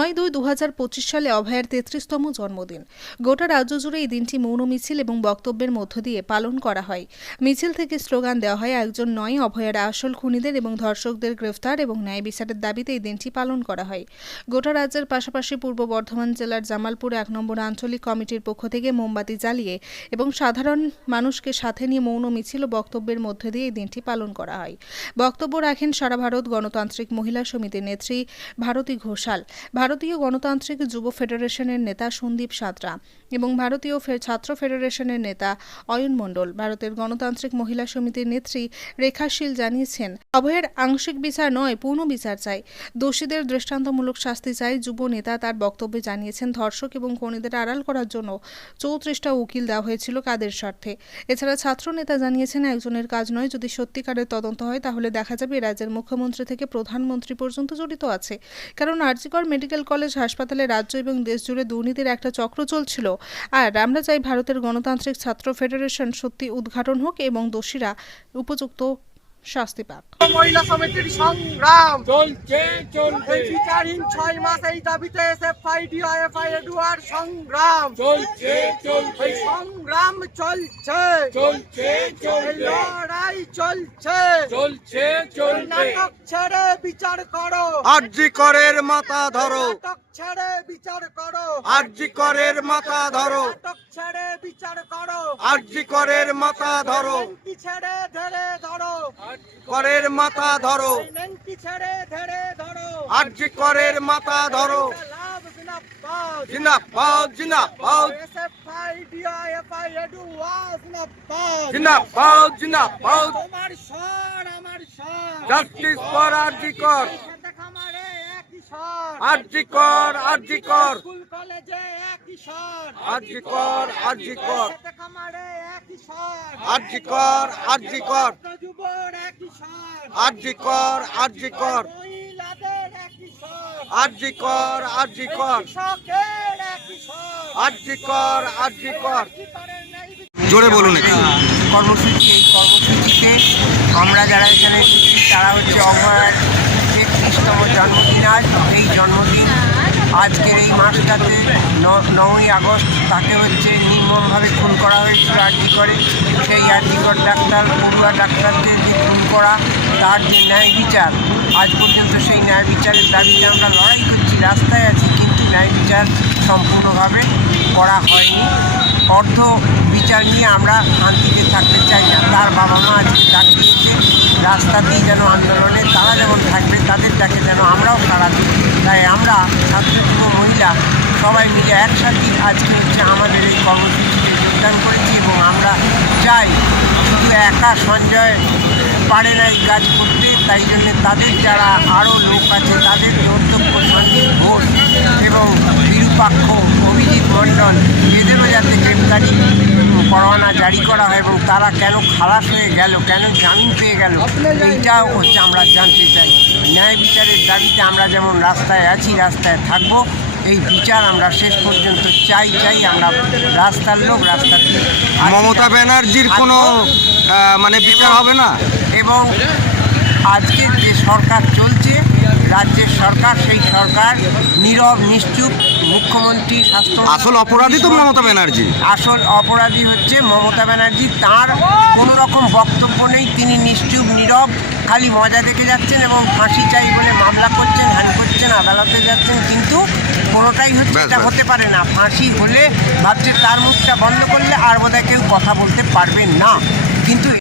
নয় দুই দু হাজার পঁচিশ সালে অভয়ার তেত্রিশতম জন্মদিন। গোটা রাজ্য জুড়ে এই দিনটি মৌন মিছিল এবং বক্তব্যের মধ্য দিয়ে পালন করা হয়। মিছিল থেকে স্লোগান দেওয়া হয় একজন নয়, অভয়ার আসল খুনিদের এবং ধর্ষকদের গ্রেফতার এবং ন্যায় বিচারের দাবিতে এই দিনটি পালন করা হয়। গোটা রাজ্যের পাশাপাশি পূর্ব বর্ধমান জেলার জামালপুর এক নম্বর আঞ্চলিক কমিটির পক্ষ থেকে মোমবাতি জ্বালিয়ে এবং সাধারণ মানুষকে সাথে নিয়ে মৌন মিছিল ও বক্তব্যের মধ্য দিয়ে এই দিনটি পালন করা হয়। বক্তব্য রাখেন সারা ভারত গণতান্ত্রিক মহিলা সমিতির নেত্রী ভারতী ঘোষাল। ভারতীয় গণতান্ত্রিক যুব ফেডারেশনের নেতা সন্দীপ সাঁতরা এবং ভারতীয় ছাত্র ফেডারেশনের নেতা অয়ন মণ্ডল। ভারতের গণতান্ত্রিক মহিলা সমিতির নেত্রী রেখা শীল জানিয়েছেন অভয়ের আংশিক বিচার নয়, পূর্ণ বিচার চাই। দোষীদের দৃষ্টান্তমূলক শাস্তি চাই, যুব নেতা তার বক্তব্যে জানিয়েছেন, ধর্ষক এবং খুনিদের আড়াল করার জন্য চৌত্রিশটা উকিল দেওয়া হয়েছিল কাদের স্বার্থে। এছাড়া ছাত্র নেতা জানিয়েছেন, একজনের কাজ নয়, যদি সত্যিকারের তদন্ত হয়, তাহলে দেখা যাবে রাজ্যের মুখ্যমন্ত্রী থেকে প্রধানমন্ত্রী পর্যন্ত জড়িত আছে। কারণ আরজিকর মেডিকেল কলেজ, হাসপাতালে রাজ্য এবং দেশ জুড়ে দুর্নীতির একটা চক্র চলছিল। আর আমরা চাই ভারতের গণতান্ত্রিক ছাত্র ফেডারেশন সত্যি উদ্ঘাটন হোক এবং দোষীরা উপযুক্ত শাস্তি পাক। মহিলা সমিতির সংগ্রাম। চলছে চলছে এই বিচারহীন ছয় মাস এই দাবিতে এসে ডিওএফআই এডুয়ার সংগ্রাম। চলছে চলছে। সংগ্রাম চলছে। চলছে চলছে লড়াই চলছে। চলছে চলছে নাটক ছেড়ে বিচার করো। আরজি করের মাথা ধরো। নাটক ছেড়ে বিচার করো। আরজি করের মাথা ধরো। নাটক ছেড়ে বিচার করো। আরজি করের মাথা ধরো। নেংটি ছেড়ে ধরে ধরো। করের মাথা ধরো। নেংটি ছেড়ে ধরে ধরো। আরজি করের মাথা ধরো। জিন্দাবাদ জিন্দাবাদ জিন্দাবাদ জিন্দাবাদ তোমার স্বর আমার স্বর। জাস্টিস ফর আরজি কর খেতে খামারে একই স্বর আরজি কর আরজি কর স্কুল কলেজে একই স্বর আরজি কর আরজি কর খেতে খামারে একই স্বর আরজি কর আরজি কর যুবর একই স্বর আরজি কর আরজি কর মহিলাদের একই স্বর আরজি কর আরজি কর কৃষকের একই স্বর আরজি কর আরজি জোরে বলুন একটু। কর্মসূচি এই কর্মসূচিতে আমরা যারা এখানে এসেছি তারা হচ্ছে অভয়ার তেত্রিশতম আজ এই জন্মদিন। আজকের এই মাসটাতে নয়ই আগস্ট তাকে হচ্ছে নির্মমভাবে খুন করা হয়েছিল আরজি করে? সেই আরজিকর ডাক্তার, পড়ুয়া ডাক্তারদের যে খুন করা, তার যে ন্যায় বিচার, আজ পর্যন্ত সেই ন্যায় বিচারের দাবিতে আমরা লড়াই করছি, রাস্তায় আছি, কিন্তু ন্যায় বিচার সম্পূর্ণভাবে করা হয়নি। অর্থ বিচার নিয়ে আমরা শান্তিতে থাকতে চাই না। তার বাবা মা আজকে ডাক দিয়েছে রাস্তা দিয়ে যেন আন্দোলনে তারা যেমন থাকবে, তাদের ডাকে যেন আমরাও সাড়া দিই তাই আমরা ছাত্র যুব মহিলা সবাই মিলে একসাথে আজকে হচ্ছে আমাদের এই কর্মসূচিতে যোগদান করেছি এবং আমরা চাই শুধু একা সঞ্জয় পারে না এই কাজ করতে, তাই জন্য তাদের যারা আরও লোক আছে, তাদের অধ্যক্ষ সঞ্জীব ঘোষ এবং বিরূপাক্ষ অভিজিৎ মণ্ডল, এদেরও যাতে গ্রেপ্তারি পরোয়ানা জারি করা হয় এবং তারা কেন খালাস হয়ে গেল কেন জামিন পেয়ে গেল এইটাও হচ্ছে আমরা জানতে চাই। ন্যায় বিচারের দাবিতে আমরা যেমন রাস্তায় আছি রাস্তায় থাকব এই বিচার আমরা শেষ পর্যন্ত চাই চাই আমরা রাস্তার লোক রাস্তার মমতা ব্যানার্জির কোনো মানে বিচার হবে না? এবং আজকের যে সরকার চলছে রাজ্যের সরকার সেই সরকার নীরব নিশ্চুপ মুখ্যমন্ত্রী স্বাস্থ্য আসল অপরাধী তো মমতা ব্যানার্জি। আসল অপরাধী হচ্ছে মমতা ব্যানার্জি। তার কোনো রকম বক্তব্য নেই। তিনি নিশ্চুপ নীরব খালি মজা দেখে যাচ্ছেন এবং ফাঁসি চাই বলে মামলা করছেন হ্যান করছেন আদালতে যাচ্ছেন। কিন্তু কোনোটাই হচ্ছে এটা হতে পারে না। ফাঁসি হলে ভাবছে তার মুখটা বন্ধ করলে আর বোধহয় কেউ কথা বলতে পারবে না। কিন্তু